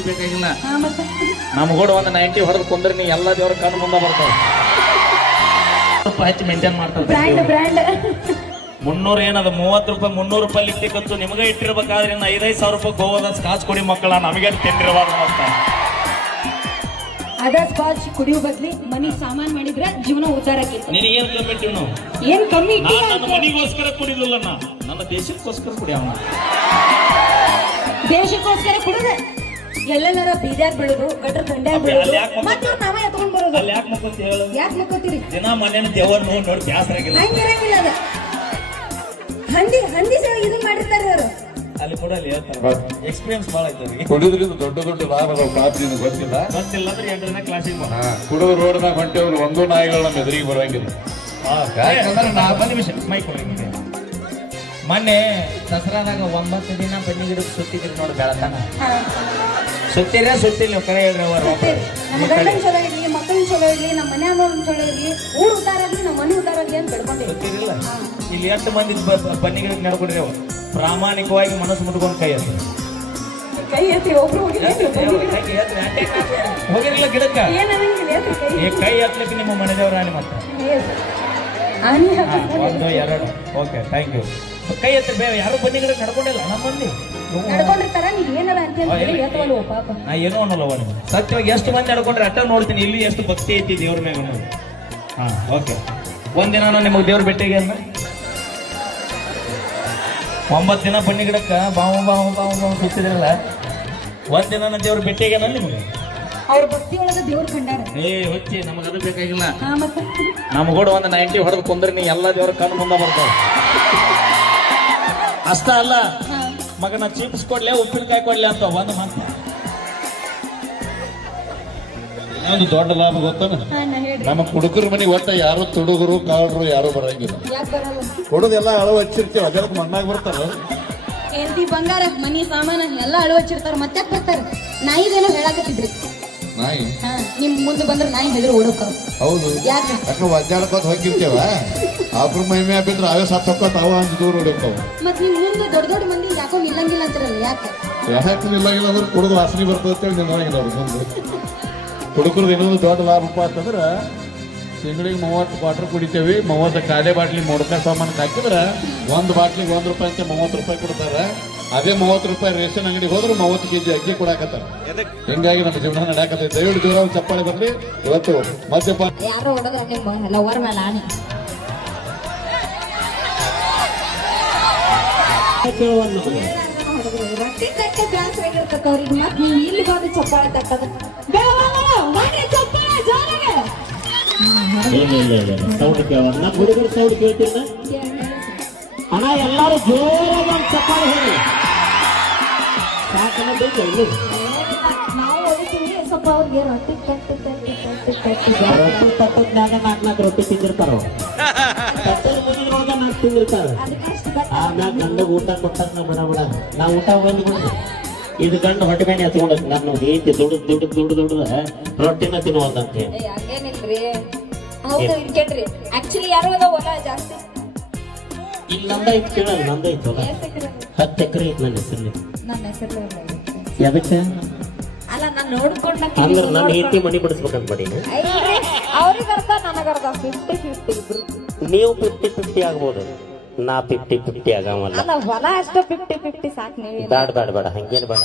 ಅದು ಬೇಕಾಗಿಲ್ಲ ನಮ್ಗೂಡ ಒಂದು ನೈಂಟಿ ಹೊಡೆದು ಕುಂದ್ರೆ ನೀ ಎಲ್ಲ ದೇವ್ರ ಕಣ್ಣು ಮುಂದೆ ಬರ್ತಾವ. ಸ್ವಲ್ಪ ಹೆಚ್ಚು ಮೇಂಟೈನ್ ಬ್ರ್ಯಾಂಡ್ ಮಾಡ್ತಾರೆ ಮುನ್ನೂರು ಏನದ? ಮೂವತ್ತು ರೂಪಾಯಿ ಮುನ್ನೂರು ರೂಪಾಯಿ ಲಿಟ್ಟಿಕತ್ತು ನಿಮಗೆ ಇಟ್ಟಿರ್ಬೇಕಾದ್ರೆ ಇನ್ನು ಐದೈದು ಸಾವಿರ ರೂಪಾಯಿ ಗೋವಾದ ಸ್ಕಾಚ್ ಕೊಡಿ ಮಕ್ಕಳ ನಮಗೆ ತಿಂದಿರಬಾರ್ದು ಅಂತ ಅದ ಸ್ಕಾಚ್ ಕುಡಿಯೋ ಬದ್ಲಿ ಮನಿ ಸಾಮಾನ್ ಮಾಡಿದ್ರೆ ಜೀವನ ಉದ್ದಾರ ಆಕೈತಿ ನಿನಗೇನು ಕಮಿಟಿ ನಾವು ಏನ್ ಕಮ್ಮಿ ನಾನು ನನ್ನ ಮನಿಗೋಸ್ಕರ ಕುಡಿದಿಲ್ಲ ನನ್ನ ದೇಶಕ್ಕೋಸ್ಕರ ಕುಡಿಯವ ದೇಶಕ್ಕೋಸ್ಕರ ಕುಡಿದ ಎಲ್ಲೆಲ್ಲಾರ ಬೀದ್ಯಾಗ ಬೆಳೆದು ಗಟ್ರ ಗಂಡ್ಯಾಗ ಬೆಳೆದು ಮತ್ತೆ ನಾವ ಎತ್ಕೊಂಡ್ ಬರೋದು. ಅಲ್ಲಿ ಯಾಕೆ ಮಕ್ಕಂತ ಹೇಳು ಯಾಕೆ ಮುಕ್ಕೋತೀರಿ ದಿನ ಮನೇನ ದೇವರ್ ನೋಡಿ ನೋಡಿ ಬ್ಯಾಸರಾಗಿಲ್ಲ ಹಂಗಿರಂಗಿಲ್ಲ ಅದ. ಹಂದಿ ಹಂದಿ ಸಹ ಇದನ್ ಮಾಡಿರ್ತಾರೆ ಅವರು. ಅಲ್ಲಿ ಕೂಡ ಅಲ್ಲಿ ಹೇಳ್ತಾರೆ. ಎಕ್ಸ್ಪೀರಿಯನ್ಸ್ ಭಾಳ ಐತೆ ಅವ್ರಿಗೆ. ಕುಡಿದ್ರಿಂದ ದೊಡ್ಡ ದೊಡ್ಡ ಲಾಭ ಅದಾವ ಪಾಪ ನಿನಗೆ ಗೊತ್ತಿಲ್ಲ. ಗೊತ್ತಿಲ್ಲ ಅಂದ್ರೆ ಎಂಟನೇ ಕ್ಲಾಸಿಗೆ ಹಾ ಕುಡಿದು ರೋಡ್ನಾಗ ಹೊಂಟೇವ್ರು ಒಂದು ನಾಯಿಗಳು ನಮ್ಮ ಎದುರಿಗೆ ಬರಂಗಿಲ್ಲ ಯಾಕಂದ್ರೆ ನಾ ಬಂದ ನಿಮಿಷ ಮೈಕ್ ಕೊಡಿ ನಿಮಗೆ. ಮೊನ್ನೆ ದಸರಾದಾಗ ಒಂಬತ್ತು ದಿನ ಬನ್ನಿ ಗಿಡಕ್ಕೆ ಸುತ್ತಿದ್ರು ನೋಡಿ ಬೆಳತನ. ಸುತ್ತಿರ ಸುತ್ತಿಲ್ಲ ನೀವು ಕರೆ ಹೇಳ್ರಿ ಅವರು ನಮ್ಮ ಗಂಡನ ಚಲೋ ಇರ್ಲಿ ಮಕ್ಕಳು ಚಲೋ ಇರ್ಲಿ ನಮ್ಮ ಮನ್ಯಾನವ್ರನ್ ಚಲೋ ಇರ್ಲಿ ಊರು ಉದ್ದಾರ ಆಗ್ಲಿ ನಮ್ಮ ಮನೆ ಉದ್ದಾರ ಆಗಲಿ ಅಂತ ಗೊತ್ತಿರಲಿಲ್ಲ. ಇಲ್ಲಿ ಎಷ್ಟು ಮಂದಿ ಬನ್ನಿಗಳಿಗೆ ನಡ್ಕೊಂಡ್ರಿ ಅವು ಪ್ರಾಮಾಣಿಕವಾಗಿ ಮನಸ್ಸು ಮುಟ್ಕೊಂಡು ಕೈ ಎತ್ತಿ. ಕೈ ಎತ್ತಿ ಒಬ್ರು ಹೋಗಿರಲಿಲ್ಲ ಗಿಡಕ್ಕೆ? ಈ ಕೈ ಎತ್ತಲಿಕ್ಕೆ ನಿಮ್ಮ ಮನೆದೇವ್ರ ರಾಣಿ ಮತ್ತೆ. ಆನಿ ಒಂದು ಎರಡು. ಓಕೆ ಥ್ಯಾಂಕ್ ಯು ಕೈ ಎತ್ತಿ ಬೇ ಯಾರು ಬನ್ನಿ ಗಿಡಕ್ಕೆ ನಡ್ಕೊಂಡಿಲ್ಲ? ನಮ್ಮ ಮಂದಿ. ನಡ್ಕೊಂಡಿರ್ತಾರ ನೀವ್ ಏನಾರ ಅಂತ ಹೇಳಿ ಪಾಪ. ನಾ ಏನೋ ಸತ್ಯವಾಗಿ ಎಷ್ಟು ಮಂದಿ ನಡ್ಕೊಂಡ್ರೆ ಅಟ್ಟ ನೋಡ್ತೀನಿ ಇಲ್ಲಿ ಎಷ್ಟು ಭಕ್ತಿ ಐತಿ ದೇವ್ರ ಮ್ಯಾಗ ಅನ್ನೋದು. ಹಾ ಓಕೆ ಒಂದಿನ ನಿಮಗೆ ದೇವ್ರ ಭೇಟಿಗೆ ಅಂದ್ರೆ ಒಂಬತ್ತು ದಿನ ಬನ್ನಿ ಗಿಡಕ್ಕ ಬಾವು ಬಾವು ಬಾವು ಬಾವು ಸುತ್ತಿದ್ರಲ್ಲ ಒಂದಿನ ನಾನು ದೇವ್ರ ಭೇಟಿಗೆ ನಿಮಗೆ? ಅವ್ರ ಭಕ್ತಿ ಒಳಗ ದೇವ್ರ ಕಂಡಾರ. ಏ ಹೊಚ್ಚಿ ನಮಗೆ ಅದು ಬೇಕಾಗಿಲ್ಲ. ನಮ್ಗೂಡ ಒಂದು ನೈಂಟಿ ಹೊಡೆದು ಕುಂದ್ರೆ ನೀ ಎಲ್ಲ ದೇವ್ರ ಕಣ್ಣು ಮುಂದೆ ಬರ್ತಾವ. ಅಷ್ಟ ಅಲ್ಲ. ಮಗನ ಚಿಪ್ಸ್ ಕೊಡ್ಲೆ ಉಪ್ಪಿನಕಾಯಿ ಕೊಡ್ಲೆ ಅಂತ ಒಂದು ಮಾತು. ಇನ್ನೊಂದು ದೊಡ್ಡ ಲಾಭ ಗೊತ್ತಾನ? ನಮ್ಮ ಕುಡುಕರ ಮನೆ ಒಟ್ಟ ಯಾರು ತುಡುಗರು ಕಾಳರು ಯಾರು ಬರಂಗಿಲ್ಲ. ಯಾಕೆ ಬರಲ್ಲ? ಕುಡುದೆಲ್ಲ ಅಳವ ಹಚ್ಚಿರ್ತೀವಿ ಅದಕ್ಕೆ ಮಣ್ಣಾಗ ಬರ್ತಾರ. ಹೆಂಡತಿ ಬಂಗಾರ ಮನಿ ಸಾಮಾನ ಎಲ್ಲ ಅಳವಚ್ಚಿರ್ತಾರ ಮತ್ತೆ ಬರ್ತಾರ? ನಾಯಿದೇನೋ ಹೇಳಾಕತ್ತಿದ್ರಿ. ನಾಯಿ? ಹಾ ನಿಮ್ ಮುಂದೆ ಬಂದ್ರೆ ನಾಯಿ ಹೆದ್ರು ಓಡೋಕ. ಹೌದು. ಯಾಕೆ ಯಾಕೆ ಒದ್ದಾಡ್ಕೋತ ಹೋಗಿರ್ತೇವ? ಅಪ್ರ ಮೈ ಬಿಟ್ರೆ ಅವೇ ಸತ್ ಹೊಕ್ಕೋತ ಅವ ಅಂಜು ದೂರ ಹೊಡಿತಾವ ಮತ್ತೆ ನಿಮ್ ಮುಂದೆ ದೊಡ್ಡ ದೊಡ್ಡ ಮಂದಿ ಅಂತಾರಲ್ಲ ಯಾಕೆ? ಯಾಕೆ ಅಂದ್ರೆ ಕುಡಿದು ವಾಸನೆ ಬರ್ತದೆ ನಿನ್ನವಾಗಿಲ್ಲ ಅವ್ರ ಮುಂದೆ ಕುಡುಕರದು ಇನ್ನೊಂದು ದೊಡ್ಡ ಲಾಭಪ್ಪ ಅಂತಂದ್ರೆ ತಿಂಗಳಿಗೆ ಮೂವತ್ತು ಕ್ವಾರ್ಟರ್ ಕುಡಿತೇವಿ ಮೂವತ್ತು ಕಾಲೆ ಬಾಟ್ಲಿ ಮೂರು ರೂಪಾಯಿ ಸಾಮಾನಕ್ಕೆ ಹಾಕಿದ್ರೆ ಒಂದು ಬಾಟ್ಲಿಗೆ ಒಂದು ರೂಪಾಯಿ ಅಂತ ಮೂವತ್ತು ರೂಪಾಯಿ ಕೊಡ್ತಾರೆ. ಅದೇ ಮೂವತ್ತು ರೂಪಾಯಿ ರೇಷನ್ ಅಂಗಡಿಗೆ ಹೋದ್ರೆ ಮೂವತ್ತು ಕೆ ಜಿ ಅಕ್ಕಿ ಕೊಡಾಕತ್ತಾರ. ಹಿಂಗಾಗಿ ನಮ್ಮ ಜೀವನ ನಡೆಯಕತ್ತೈತೆ ದಯವಿಟ್ಟು ಜೋರ ಚಪ್ಪಾಳೆ ಬರ್ಲಿ ಇವತ್ತು ಮದ್ಯಪಾನ. ಯಾರೋ ಹೊಡೆದ್ರೆ ನಿಮ್ಮ ಲವರ್ ಮೇಲೆ ರೊಟ್ಟಿ ಬ್ಯಾಸರ ಮತ್ ನೀವು ಇಲ್ಲಿ ಬಂದು ಚಪ್ಪಾಳೆ ತಟ್ಟದ ಚಪ್ಪಾಳೆ ಜೋರಾಗೆ ಇಲ್ಲ ಇಲ್ಲ ಇಲ್ಲ. ಸೌಂಡ್ ನಮ್ಮ ಹುಡುಗರು ಸೌಂಡ್ ಕೇಳ್ತೀರ? ಅಣ್ಣ ಎಲ್ಲಾರು ಜೋರಾಗಿ ಒಂದು ಚಪ್ಪಾಳೆ ಹೇಳಿ ಸಾಕನ್ನ ಬೇಕು ಇಲ್ಲಿ ನಾವು ಹೊಡಿತೀವಿ ಸ್ವಲ್ಪ ಅವ್ರಿಗೆ ರೊಟ್ಟಿ ತಟ್ಟು ತಟ್ಟು ತಟ್ಟು ತಟ್ಟು. ರೊಟ್ಟಿ ತಟ್ಟದ್ನಾಗ ನಾಲ್ಕು ನಾಲ್ಕು ರೊಟ್ಟಿ ತಿಂದಿರ್ತಾರ? ತಟ್ಟದ ನಾಲ್ಕು ಅದಕ್ಕೆ ಆಮ್ಯಾಗ ಗಂಡ ಊಟ ಕೊಟ್ಟಾಗ ನಾವು ಬಿಡ ಬಿಡ ನಾವು ಊಟ ಬಂದು ಇದು ಗಂಡು ಹೊಟ್ಟೆ ಮೇಲೆ ನಾನು ಹೆಂಡತಿ ದುಡ್ಡು ದುಡ್ಡು ದುಡ್ಡು ದುಡ್ದು ರೊಟ್ಟಿನ ತಿನ್ನುವಂತ ಇಲ್ಲಿ ಕೇಳಲ್ಲ? ಹತ್ತು ಎಕರೆ ಐತಿ ನನ್ನ ಹೆಸರಲ್ಲಿ. ಎದಕ್ಕೆ ಅಲ್ಲ ನಾನು ನೋಡ್ಕೊಂಡ ಅಂದ್ರೆ ನನ್ನ ಹೆಂಡತಿ ಮನಿ ಬಿಡಿಸ್ಬೇಕಂತ ಮಾಡೀನಿ. ಅವ್ರಿಗೆ ಅರ್ಧ ನನಗೆ ಅರ್ಧ ಫಿಫ್ಟಿ ಫಿಫ್ಟಿ ಇಬ್ರು. ನೀವು ಫಿಫ್ಟಿ ಫಿಫ್ಟಿ ಆಗ್ಬೋದು. ನಾ ಫಿಫ್ಟಿ ಫಿಫ್ಟಿ ಆಗವಲ್ಲ ಅಲ್ಲ ಹೊಲ ಅಷ್ಟು ಫಿಫ್ಟಿ ಫಿಫ್ಟಿ ಸಾಕು ನೀವು ಬೇಡ ಬೇಡ ಬೇಡ ಹಂಗೇನು ಬೇಡ.